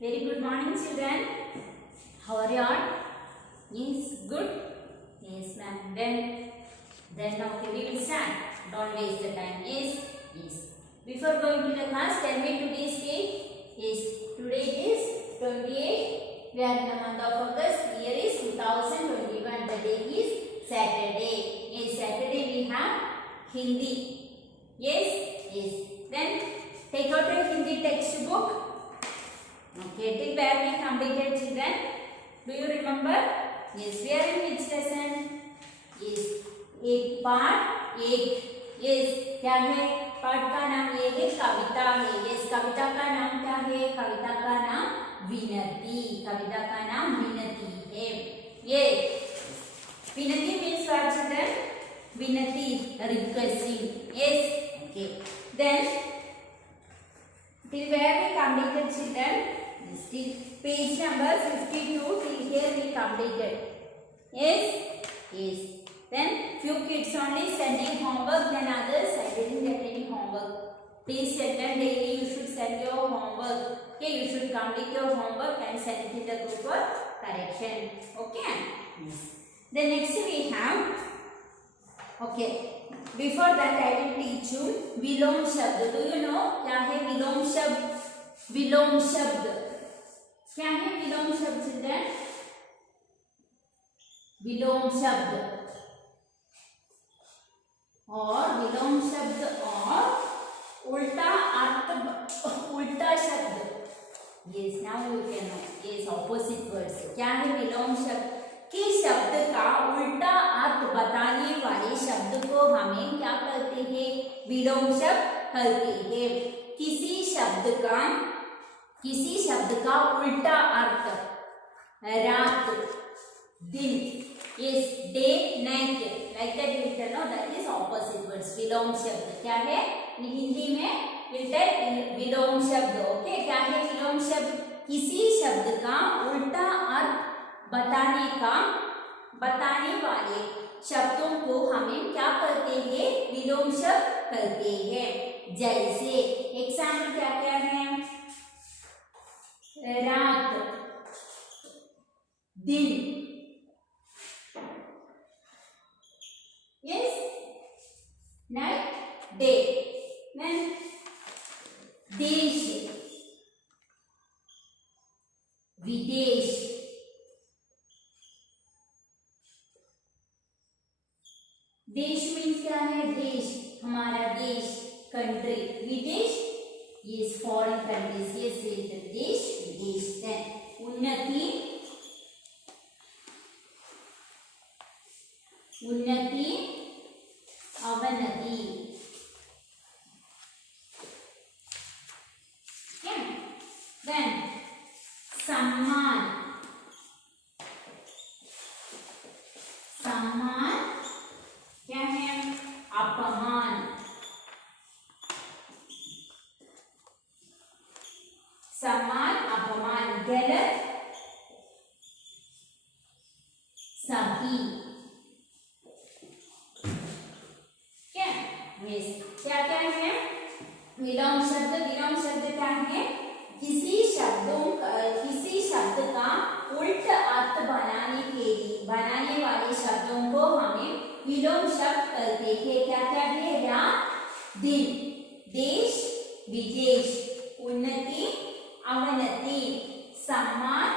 Very good morning, children. How are you all? Yes, good. Yes, ma'am. Then okay, we will start. Don't waste the time. Yes, yes. Before going to the class, tell me today's date. Yes, today is 28. We are in the month of August. Year is 2021. The day is Saturday. Yes, Saturday we have Hindi. Yes, yes. Then take out a Hindi textbook. Okay, till where we completed, children? Do you remember? Yes, we are in which lesson? Yes, एक पाठ एक. yes, क्या है? पाठ का नाम ये है कविता है. yes, कविता का नाम क्या है? कविता का नाम विनती. कविता का नाम विनती है. ये विनती means what, children? विनती, requesting. yes, okay. Then till where we completed, children? Still page number 52 till here we completed. Yes, yes. Then few kids only sending homework, then others I didn't get any homework. Please send them daily. You should send your homework. Okay, you should complete your homework and send it in the group for correction. Okay. Yes. Then next we have. Okay. Before that I will teach you विलोम शब्द. Do you know क्या है विलोम शब्द? विलोम शब्द क्या है? विलोम शब्द, children. विलोम शब्द और विलोम शब्द और उल्टा अर्थ, उल्टा शब्द. yes, now you can know. yes, opposite words. क्या है विलोम शब्द? कि शब्द का उल्टा अर्थ बताने वाले शब्द को हमें क्या कहते हैं? विलोम शब्द कहते हैं. किसी शब्द का उल्टा अर्थ, रात दिन, yes, day night, like that we will know that is opposite words. विलोम शब्द क्या है? हिंदी में विलोम शब्द. ओके, क्या है विलोम शब्द? किसी शब्द का उल्टा अर्थ बताने वाले शब्दों को हमें क्या कहते हैं? विलोम शब्द कहते हैं. जैसे एग्जाम्पल क्या क्या है? रात, दिन, yes, night, day. Then देश, विदेश. देश मीन्स क्या है? देश, हमारा देश, कंट्री. विदेश, yes, foreign countries. yes, देश, विदेश. then उन्नति, उन्नति, अवनति. then सम्मान, सम्मान क्या है? अपमान. सम्मान, अपमान, गलत, सही. क्या? yes, क्या क्या है? विलोम शब्द. विलोम शब्द क्या है? किसी शब्द का उल्ट अर्थ बनाने वाले शब्दों को हमें विलोम शब्द कहते हैं. क्या क्या है? रात, दिन, देश, विदेश, उन्नति, अवनति, सम्मान,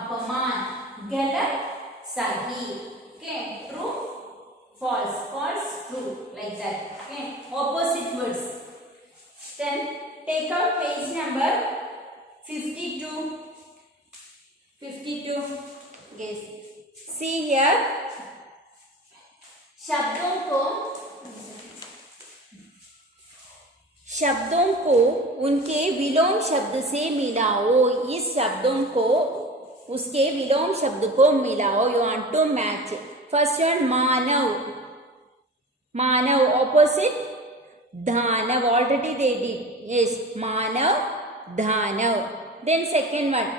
अपमान, गलत, सही. Okay, true, false, false, true, like that. Okay, opposite words. Then take out page number 52. 52. Yes. See here. शब्दों को उनके विलोम शब्द से मिलाओ. इस शब्दों को उसके विलोम शब्द को मिलाओ. You want to match. First one, Manav. Manav opposite दानव. Already they did. yes, मानव, दानव. Then second one,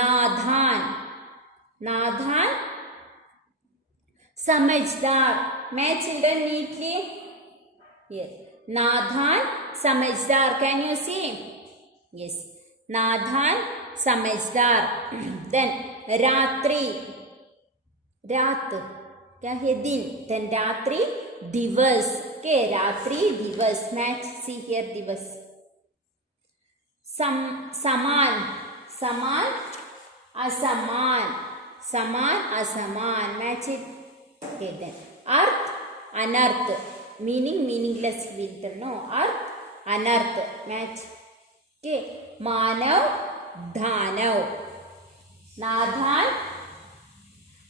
नाधान. नाधान, समझदार. Match children neatly. Here, नाधान, समझदार. Can you see? yes, नाधान, समझदार. Then रात्रि, रात क्या है? दिन. Then रात्रि, दिवस. Okay, रात्रि दिवस. Match, see here दिवस. समान, समान असमान, समान असमान. Match it. Okay, then अर्थ अनर्थ, meaning meaningless will no. अर्थ अनर्थ. Match. Okay, मानव दानव, नादान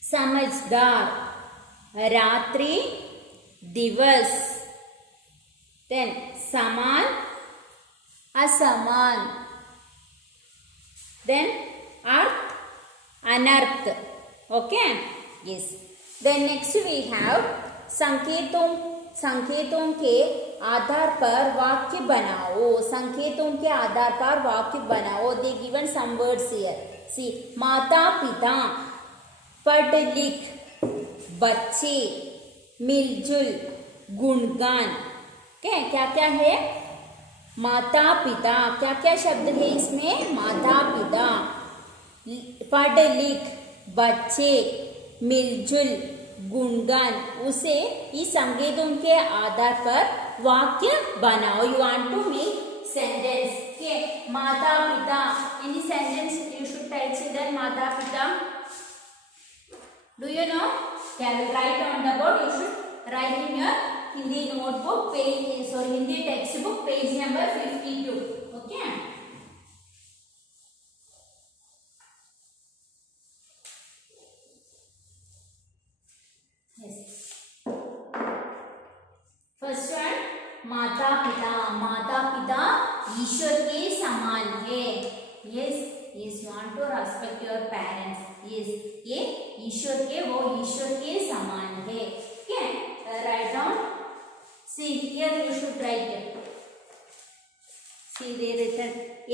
समझदार, रात्रि दिवस. Then समान असमान. Then अर्थ अनर्थ. Okay, yes. Then next we have संकेतों, संकेतों के आधार पर वाक्य बनाओ. संकेतों के आधार पर वाक्य बनाओ. They given some words here. See, माता पिता, पढ़ लिख, बच्चे, मिलजुल, गुणगान. क्या क्या क्या है? माता पिता. क्या क्या शब्द है इसमें? माता पिता, पढ़ लिख, बच्चे, मिलजुल, गुणगान. उसे इस संकेतों के आधार पर वाक्य बनाओ. You want to make sentence. के माता पिता. Any sentence you should type children. माता पिता. Do you know? क्या will write on the board. You should write in your Hindi notebook page, sorry Hindi text book page number 52. Okay. First one, माता पिता. माता पिता ईश्वर के समान है. Yes, yes, you want to respect your parents. Yes, ये ईश्वर के, वो ईश्वर के समान है. Okay, write down. See here you should write. See they written.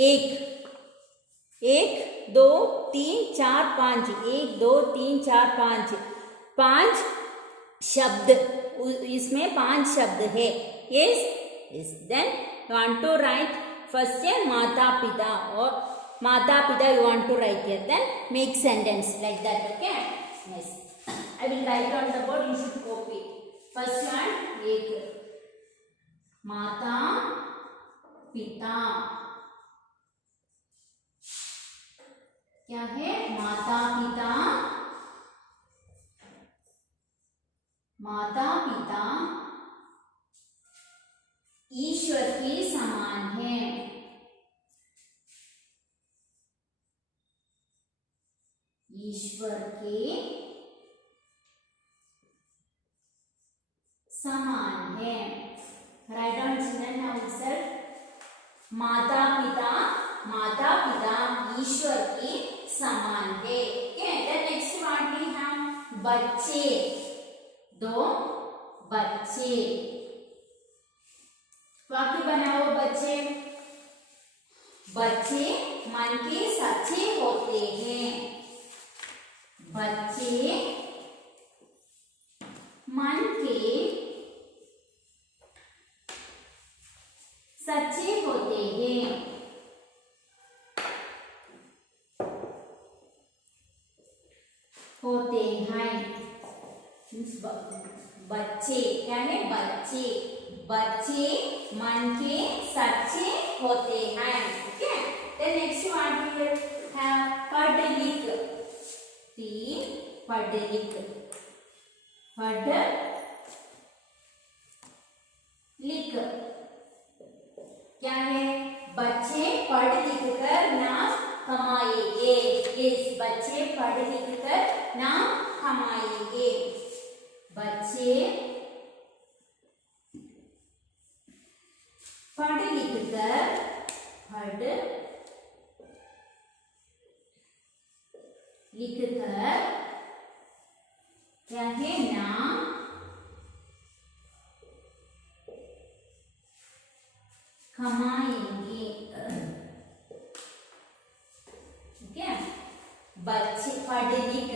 एक, एक दो तीन चार पाँच. एक दो तीन चार पाँच. पाँच शब्द, इसमें 5 शब्द है. Yes, yes. Then you want to write first है माता पिता, और माता पिता you want to write here. Then make sentence like that. Okay. Yes, I will write on the board. You should copy. First one, एक माता पिता. क्या है? माता पिता. माता पिता ईश्वर के समान है. ईश्वर के समान है. Write down children now itself. माता पिता, माता पिता ईश्वर के समान है. Okay. Then next word we have बच्चे. दो बच्चे. वाक्य बनाओ. बच्चे, बच्चे मन के सच्चे होते हैं. बच्चे मन के सच्चे होते हैं. होते हैं. बच्चे क्या है? बच्चे. बच्चे मन के सच्चे होते हैं. Okay. Then next word here have पढ़ लिख. तीन, पढ़ लिख. पढ़ लिख क्या है? बच्चे पढ़ लिख कर नाम कमाएंगे. इस बच्चे पढ़ लिख कर नाम कमाएंगे. बच्चे पढ़ लिख कर, पढ़ लिख कर क्या है? नाम कमाएंगे. ठीक है. बच्चे पढ़ लिख,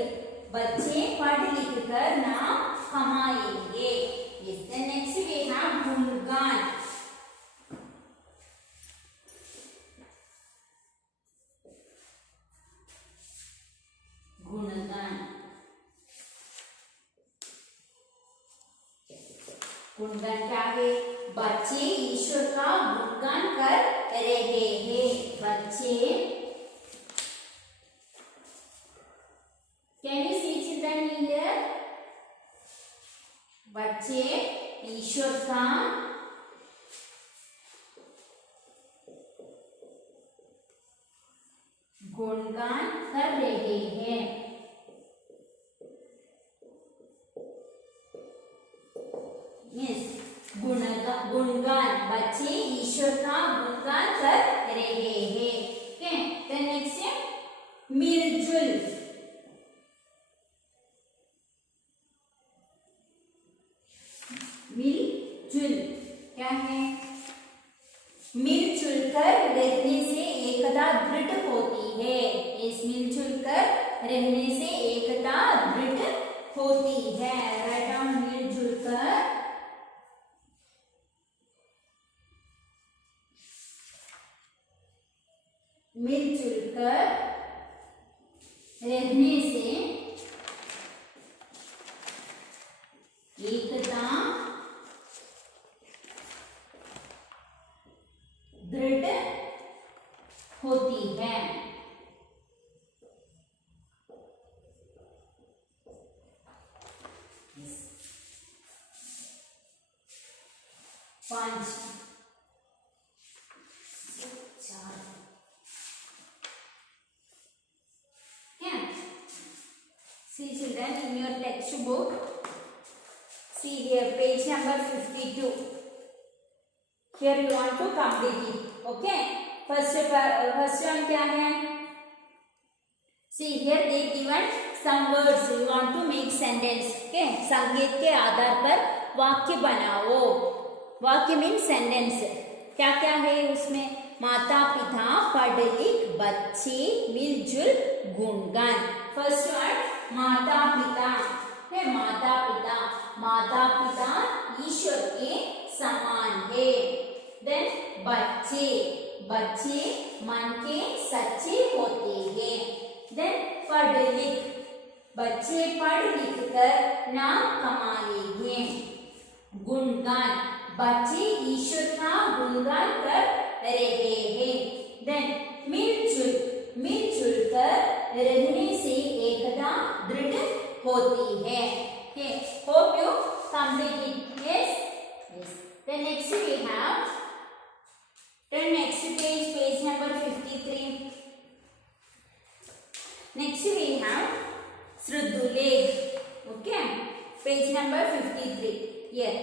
बच्चे पढ़ लिख कर नाम कमाएंगे. Yes. Then next we have गुणगान. गुणगान क्या है? बच्चे ईश्वर का गुणगान कर रहे हैं। बच्चे, can you see children here? बच्चे ईश्वर का गुणगान कर रहे हैं। गुणगान, बच्चे ईश्वर का गुणगान कर रहे हैं। ओके, देन नेक्स्ट है मिलजुल। मिलजुल क्या है? मिलजुल कर रहने से एकता दृढ़ होती है। इस मिलजुल कर रहने से एकता दृढ़ होती है। राइट डाउन मिलजुल कर मिलजुल कर रहने से एकता दृढ़ होती है। 5 4 See children, in your textbook, see here page number 52. Here you want to complete it. Okay, first one क्या है? See here they given some words. You want to make sentence. Okay, संकेत के आधार पर वाक्य बनाओ. वाक्य मीन सेंटेंस. क्या क्या है उसमें? माता पिता पढ़ लिख बच्चे मिलजुल गुणगान. फर्स्ट वर्ड माता पिता है. माता पिता, माता पिता ईश्वर के समान है. देन बच्चे, बच्चे मन के सच्चे होते हैं. देन पढ़ लिख, बच्चे पढ़ लिख कर नाम कमाएंगे. गुणगान, बच्चे ईश्वर का गुणगान कर रहे हैं. देन मिलजुल, मिलजुल कर रहने से एकता दृढ़ होती है. Okay, hope you complete it. Yes, yes. Then next we have. Then next page, page number 53. Next we have Sruduleg. Okay, page number 53. Here.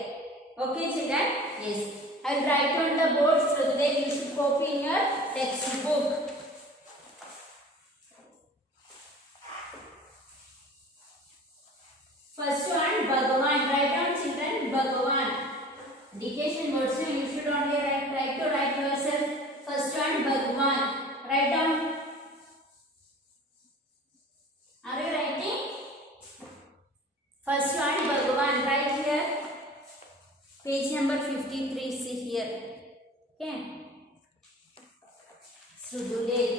Okay, children. Yes. I will write on the board Sruduleg. You should copy in your textbook. First one, Bhagavan. Write down children, Bhagavan. Dictation words you should only write to write yourself. First one, Bhagavan. Write down. Are you writing? First one, Bhagavan. Write here. Page number 53. See here. Okay. Sruduleg.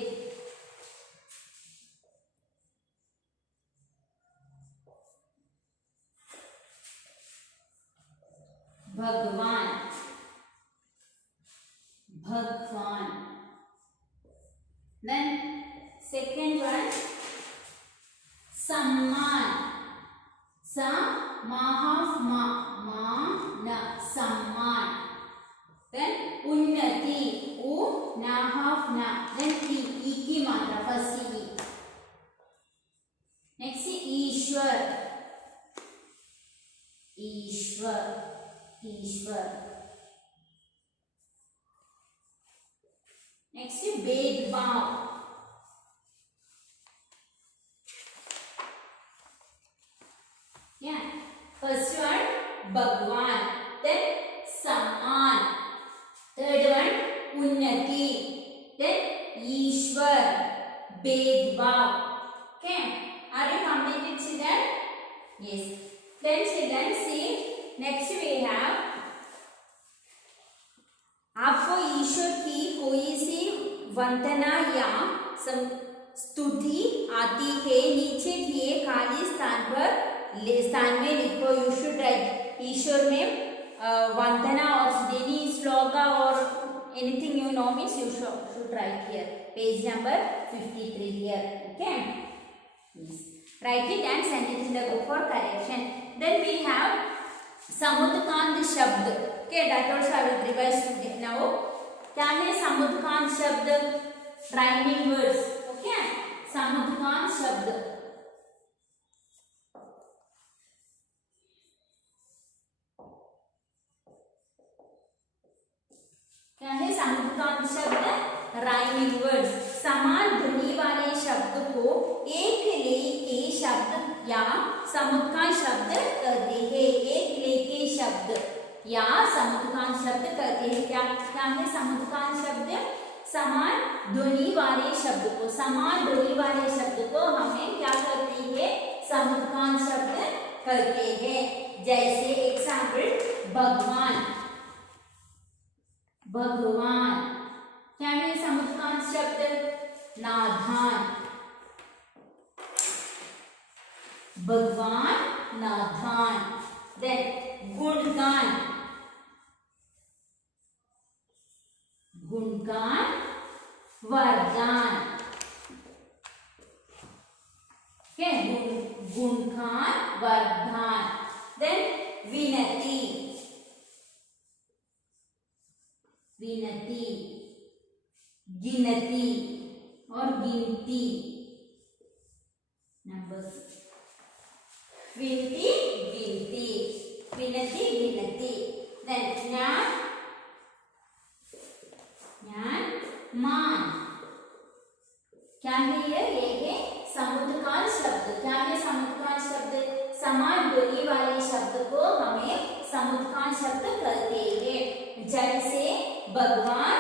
भगवान, भगवान. Then second one, सम्मान. सा माहाफ मा मा न सम्मान. Then उन्नति, उ नाहाफ ना. Then ई की मात्रा फर्स्ट ई. नेक्स्ट ईश्वर, ईश्वर, ईश्वर. नेक्स्ट भेदभाव. क्या? फर्स्ट वन भगवान, देन सम्मान. थर्ड वन उन्नति, देन ईश्वर, भेदभाव. Okay, are you completed children? Yes. Then children see. Next way have. आपको ईश्वर की कोई सी वंदना या स्तुति आती है, नीचे दिए खाली स्थान पर स्थान में लिखो. यू शुड राइट ईश्वर में Vandana or any sloka or anything you know means you should write here. Page number 53 here. Okay. Yes. Write it and send it in the group for correction. Then we have Samudkand Shabd. Okay, that also I will revise today now. क्या है समुद्रकांत शब्द? Rhyming words. Okay, समुद्रकांत शब्द. क्या है समुद्रकांत शब्द? Rhyming words. समान ध्वनि वाले शब्द को एक लेके शब्द या समुद्रकांत शब्द कहते हैं. एक लेके शब्द या समुद्रकांत शब्द कहते हैं. क्या क्या है समुद्रकांत शब्द? समान ध्वनि वाले शब्द को, समान ध्वनि वाले शब्द को हमें क्या करते हैं? समुद्रकांत शब्द कहते हैं. जैसे एग्जाम्पल भगवान, भगवान. क्या है समुद्रकांत शब्द? नाधान, भगवान, नाधान. देन गुणगान, गुणगान, वरदान. क्या गुणगान, वरदान. देन विनती, विनती, गिनती और गिनती. नंबर्स विनती, गिनती, विनती, गिनती. देन ज्ञान, ज्ञान, मान. क्या है ये है समुद्रकांत शब्द. क्या है समुद्रकांत शब्द? समान ध्वनि वाले शब्द को हमें समुद्रकांत शब्द कहते हैं. जैसे भगवान,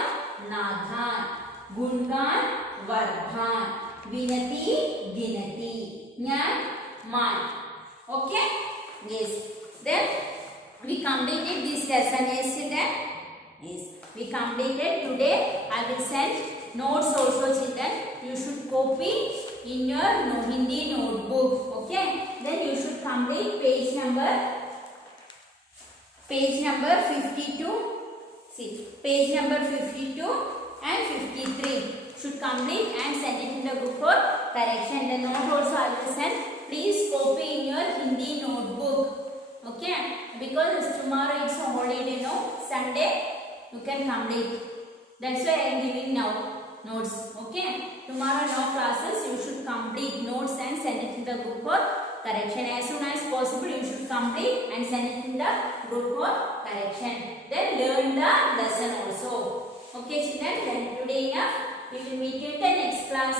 नाधान, गुणगान, वरदान, विनती, गिनती, ज्ञान, मान. Okay? Yes. Then we completed this lesson yesterday. Yes. We completed today. I will send notes also, children. You should copy in your Hindi notebook. Okay? Then you should complete page number 52. See, page number 52 and 53 should complete and send it in the group for correction. The note also I will send. Please copy in your Hindi notebook. Okay? Because tomorrow it's a holiday, no? Sunday you can complete. That's why I am giving now notes. Okay? Tomorrow no classes. You should complete notes and send it in the group for correction. As soon as possible you should complete and send it in the group for correction. Then learn the lesson also. Okay children, then today enough. We will meet you in the next class.